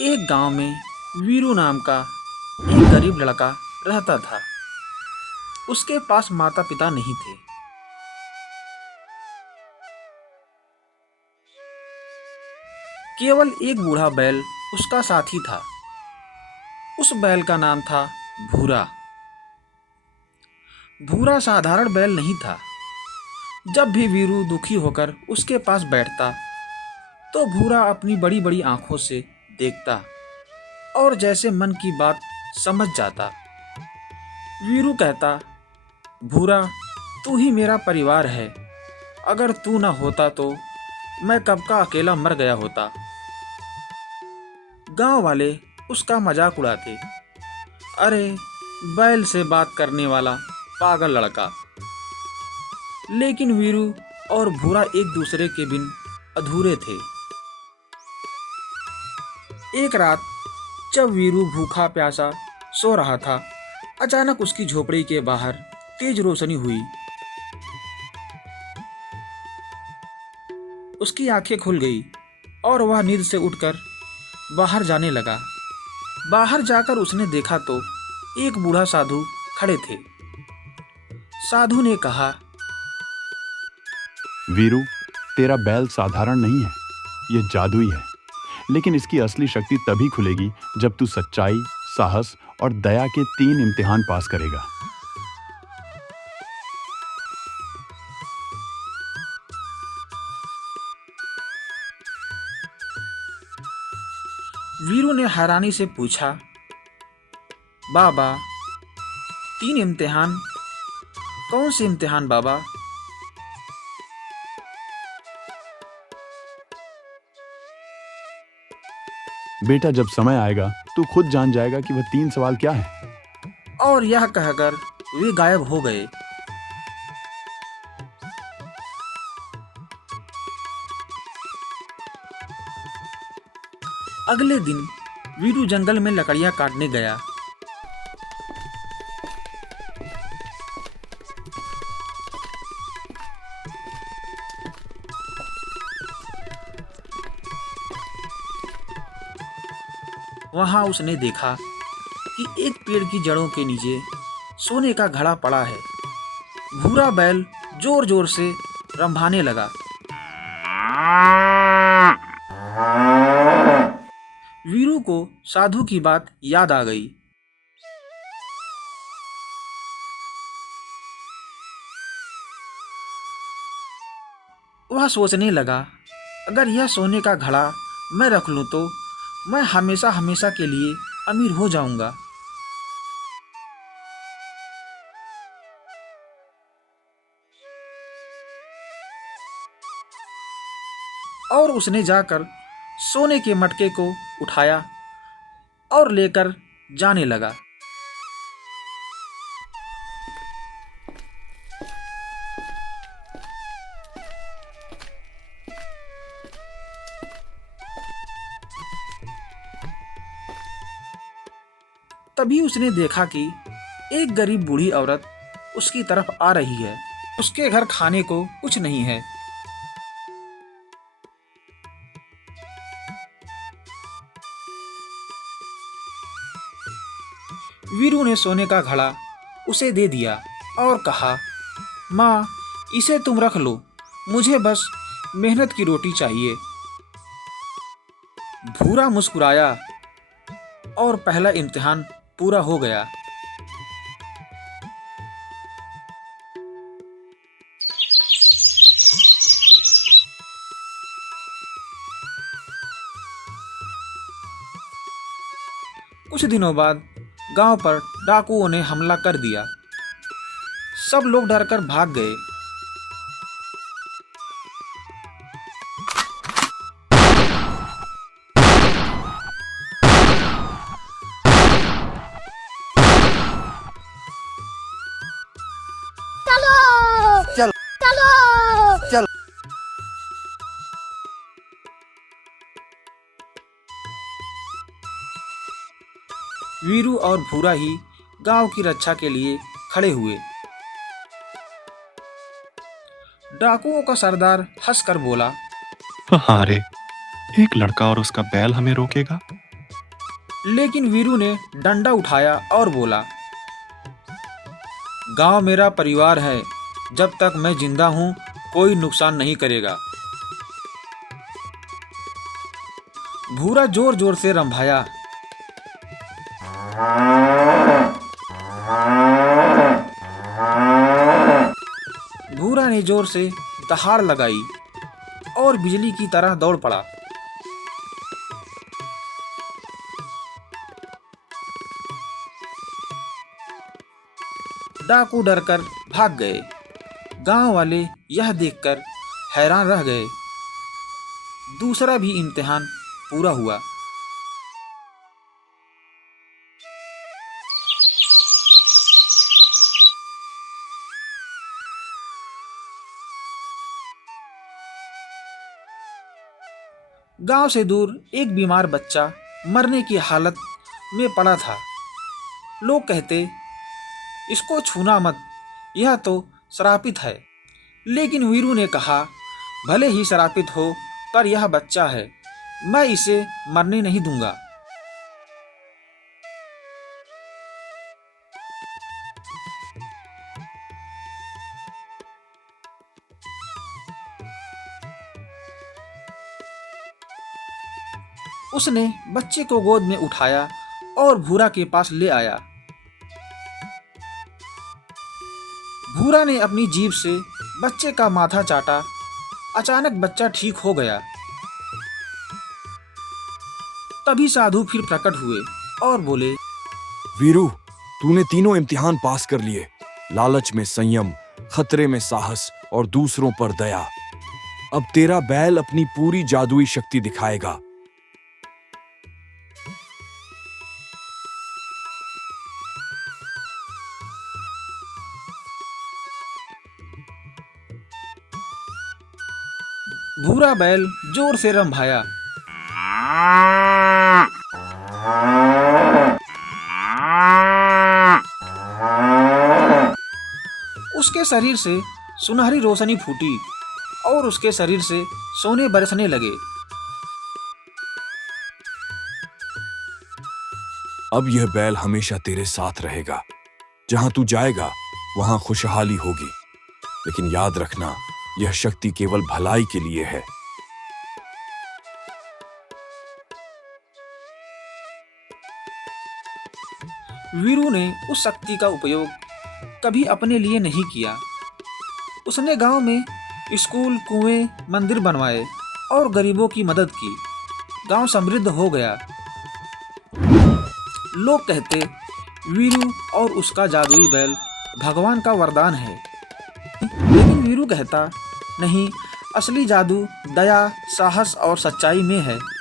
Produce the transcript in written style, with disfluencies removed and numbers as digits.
एक गांव में वीरू नाम का एक गरीब लड़का रहता था। उसके पास माता पिता नहीं थे। केवल एक बूढ़ा बैल उसका साथी था। उस बैल का नाम था भूरा। भूरा साधारण बैल नहीं था। जब भी वीरू दुखी होकर उसके पास बैठता तो भूरा अपनी बड़ी बड़ी आंखों से देखता और जैसे मन की बात समझ जाता। वीरू कहता, भूरा, तू ही मेरा परिवार है। अगर तू ना होता तो मैं कब का अकेला मर गया होता। गांव वाले उसका मजाक उड़ाते, अरे बैल से बात करने वाला पागल लड़का। लेकिन वीरू और भूरा एक दूसरे के बिन अधूरे थे। एक रात जब वीरू भूखा प्यासा सो रहा था, अचानक उसकी झोपड़ी के बाहर तेज रोशनी हुई। उसकी आंखें खुल गई और वह नींद से उठकर बाहर जाने लगा। बाहर जाकर उसने देखा तो एक बूढ़ा साधु खड़े थे। साधु ने कहा, वीरू, तेरा बैल साधारण नहीं है, यह जादुई है। लेकिन इसकी असली शक्ति तभी खुलेगी जब तू सच्चाई, साहस और दया के 3 इम्तिहान पास करेगा। वीरू ने हैरानी से पूछा, बाबा, 3 इम्तिहान? कौन से इम्तिहान बाबा? बेटा, जब समय आएगा तू खुद जान जाएगा कि वह 3 सवाल क्या है। और यह कहकर वे गायब हो गए। अगले दिन वीरू जंगल में लकड़ियां काटने गया। वहां उसने देखा कि एक पेड़ की जड़ों के नीचे सोने का घड़ा पड़ा है। भूरा बैल जोर जोर से रंभाने लगा। वीरू को साधु की बात याद आ गई। वह सोचने लगा, अगर यह सोने का घड़ा मैं रख लूं तो मैं हमेशा हमेशा के लिए अमीर हो जाऊंगा। और उसने जाकर सोने के मटके को उठाया और लेकर जाने लगा। तभी उसने देखा कि एक गरीब बूढ़ी औरत उसकी तरफ आ रही है। उसके घर खाने को कुछ नहीं है। वीरू ने सोने का घड़ा उसे दे दिया और कहा, माँ, इसे तुम रख लो, मुझे बस मेहनत की रोटी चाहिए। भूरा मुस्कुराया और पहला इम्तिहान पूरा हो गया। कुछ दिनों बाद गांव पर डाकुओं ने हमला कर दिया। सब लोग डरकर भाग गए। चलो चलो चलो। वीरू और भूरा ही गांव की रक्षा के लिए खड़े हुए। डाकुओं का सरदार हंसकर बोला, हाँ रे, एक लड़का और उसका बैल हमें रोकेगा? लेकिन वीरू ने डंडा उठाया और बोला, गांव मेरा परिवार है, जब तक मैं जिंदा हूं कोई नुकसान नहीं करेगा। भूरा जोर जोर से रंभाया। भूरा ने जोर से दहाड़ लगाई और बिजली की तरह दौड़ पड़ा। डाकू डरकर भाग गए। गांव वाले यह देखकर हैरान रह गए। दूसरा भी इम्तिहान पूरा हुआ। गांव से दूर एक बीमार बच्चा मरने की हालत में पड़ा था। लोग कहते, इसको छूना मत, यह तो श्रापित है। लेकिन वीरू ने कहा, भले ही श्रापित हो पर यह बच्चा है, मैं इसे मरने नहीं दूंगा। उसने बच्चे को गोद में उठाया और भूरा के पास ले आया। भूरा ने अपनी जीभ से बच्चे का माथा चाटा। अचानक बच्चा ठीक हो गया। तभी साधु फिर प्रकट हुए और बोले, वीरू, तूने तीनों इम्तिहान पास कर लिए। लालच में संयम, खतरे में साहस और दूसरों पर दया। अब तेरा बैल अपनी पूरी जादुई शक्ति दिखाएगा। भूरा बैल जोर से रंभाया। उसके शरीर से सुनहरी रोशनी फूटी और उसके शरीर से सोने बरसने लगे। अब यह बैल हमेशा तेरे साथ रहेगा। जहां तू जाएगा वहां खुशहाली होगी। लेकिन याद रखना, यह शक्ति केवल भलाई के लिए है। वीरू ने उस शक्ति का उपयोग कभी अपने लिए नहीं किया। उसने गांव में स्कूल, कुएं, मंदिर बनवाए और गरीबों की मदद की। गांव समृद्ध हो गया। लोग कहते, वीरू और उसका जादुई बैल भगवान का वरदान है। लेकिन वीरू कहता, नहीं, असली जादू दया, साहस और सच्चाई में है।